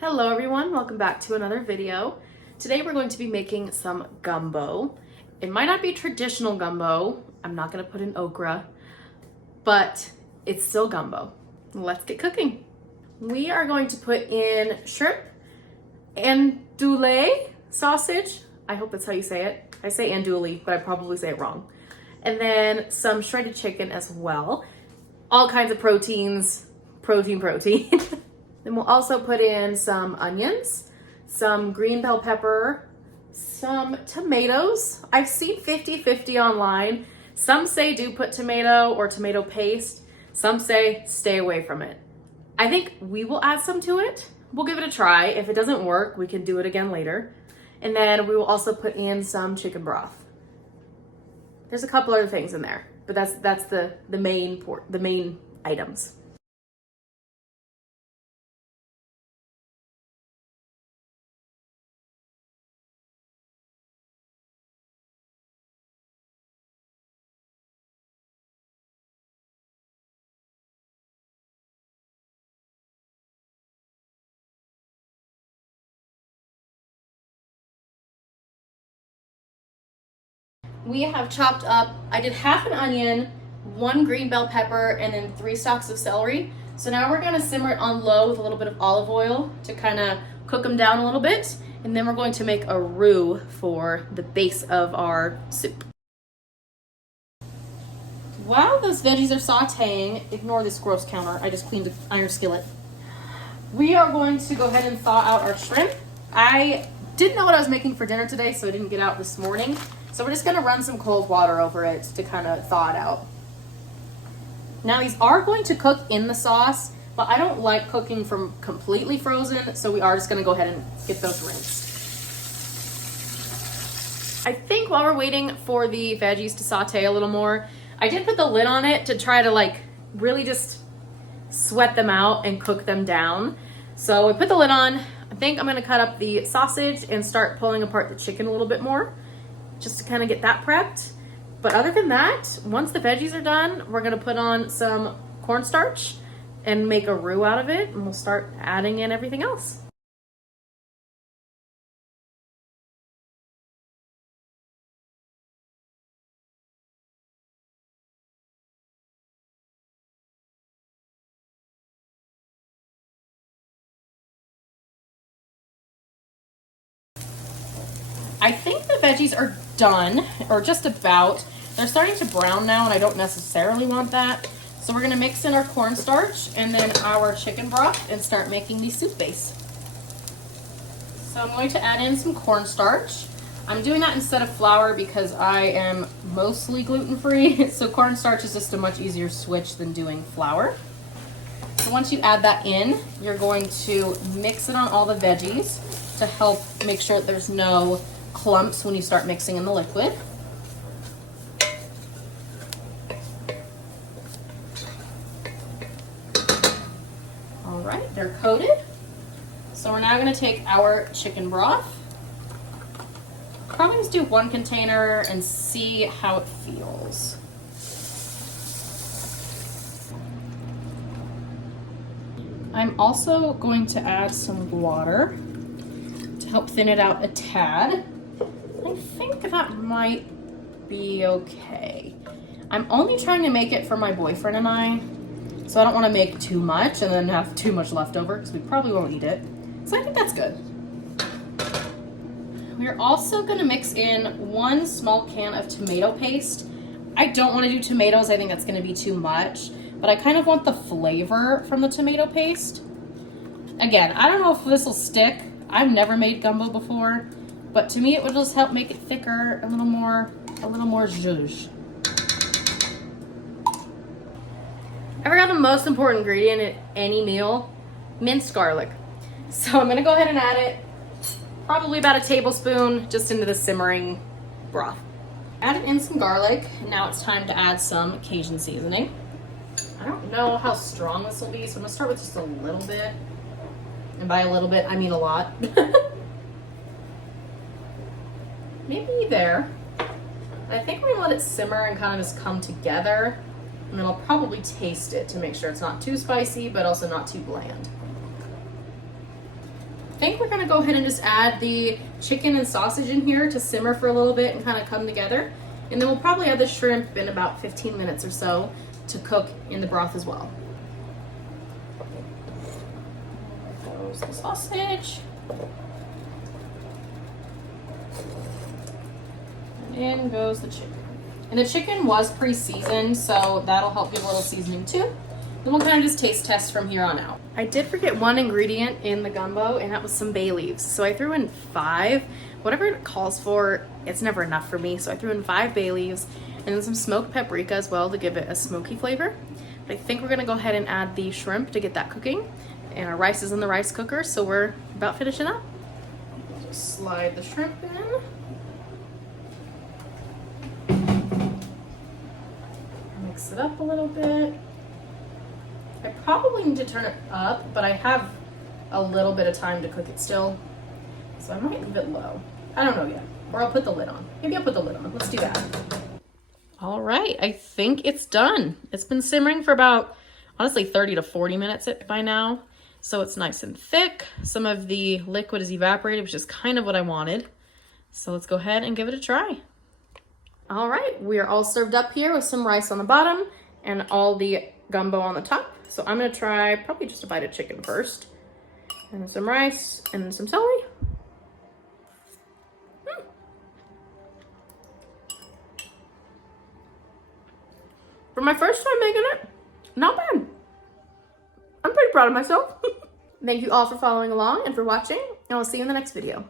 Hello everyone, welcome back to another video. Today we're going to be making some gumbo. It might not be traditional gumbo, I'm not going to put in okra, but it's still gumbo. Let's get cooking. We are going to put in shrimp andouille sausage. I hope that's how you say it. I say andouille, but I probably say it wrong. And then some shredded chicken as well. All kinds of proteins, protein. Then we'll also put in some onions, some green bell pepper, some tomatoes. I've seen 50-50 online. Some say do put tomato or tomato paste. Some say stay away from it. I think we will add some to it. We'll give it a try. If it doesn't work, we can do it again later. And then we will also put in some chicken broth. There's a couple other things in there, but that's the main items. We have chopped up, I did half an onion, 1 green bell pepper, and then 3 stalks of celery. So now we're gonna simmer it on low with a little bit of olive oil to kind of cook them down a little bit. And then we're going to make a roux for the base of our soup. While those veggies are sauteing, ignore this gross counter, I just cleaned the iron skillet. We are going to go ahead and thaw out our shrimp. I didn't know what I was making for dinner today, so I didn't get out this morning. So we're just gonna run some cold water over it to kind of thaw it out. Now these are going to cook in the sauce, but I don't like cooking from completely frozen, so we are just gonna go ahead and get those rinsed. I think while we're waiting for the veggies to saute a little more, I did put the lid on it to try to really just sweat them out and cook them down. So I put the lid on. I think I'm gonna cut up the sausage and start pulling apart the chicken a little bit more, just to kind of get that prepped. But other than that, once the veggies are done, we're gonna put on some cornstarch and make a roux out of it, and we'll start adding in everything else. I think the veggies are done, or just about. They're starting to brown now, and I don't necessarily want that. So we're gonna mix in our cornstarch and then our chicken broth and start making the soup base. So I'm going to add in some cornstarch. I'm doing that instead of flour because I am mostly gluten-free, so cornstarch is just a much easier switch than doing flour. So once you add that in, you're going to mix it on all the veggies to help make sure that there's no clumps when you start mixing in the liquid. All right, they're coated. So we're now going to take our chicken broth. Probably just do 1 container and see how it feels. I'm also going to add some water to help thin it out a tad. I think that might be okay. I'm only trying to make it for my boyfriend and I, so I don't want to make too much and then have too much left over because we probably won't eat it. So I think that's good. We're also going to mix in 1 small can of tomato paste. I don't want to do tomatoes. I think that's going to be too much, but I kind of want the flavor from the tomato paste. Again, I don't know if this will stick. I've never made gumbo before, but to me it would just help make it thicker, a little more zhuzh. I forgot the most important ingredient in any meal, minced garlic. So I'm gonna go ahead and add it, probably about a tablespoon, just into the simmering broth. Added in some garlic, and now it's time to add some Cajun seasoning. I don't know how strong this will be, so I'm gonna start with just a little bit. And by a little bit, I mean a lot. Maybe there. I think we're gonna let it simmer and kind of just come together. And then I'll probably taste it to make sure it's not too spicy, but also not too bland. think we're gonna go ahead and just add the chicken and sausage in here to simmer for a little bit and kind of come together. And then we'll probably add the shrimp in about 15 minutes or so to cook in the broth as well. There goes the sausage. And in goes the chicken. And the chicken was pre-seasoned, so that'll help give a little seasoning too. Then we'll kind of just taste test from here on out. I did forget one ingredient in the gumbo, and that was some bay leaves. So I threw in 5. Whatever it calls for, it's never enough for me. So I threw in 5 bay leaves and then some smoked paprika as well to give it a smoky flavor. But I think we're gonna go ahead and add the shrimp to get that cooking. And our rice is in the rice cooker, so we're about finishing up. Just slide the shrimp in. Mix it up a little bit. I probably need to turn it up, but I have a little bit of time to cook it still. So I might leave it low. I don't know yet. Or I'll put the lid on. Maybe I'll put the lid on. Let's do that. All right, I think it's done. It's been simmering for about, honestly, 30 to 40 minutes by now. So it's nice and thick. Some of the liquid is evaporated, which is kind of what I wanted. So let's go ahead and give it a try. All right, we are all served up here with some rice on the bottom and all the gumbo on the top. So I'm gonna try probably just a bite of chicken first. And some rice and some celery. For my first time making it, not bad. I'm pretty proud of myself. Thank you all for following along and for watching, and I'll see you in the next video.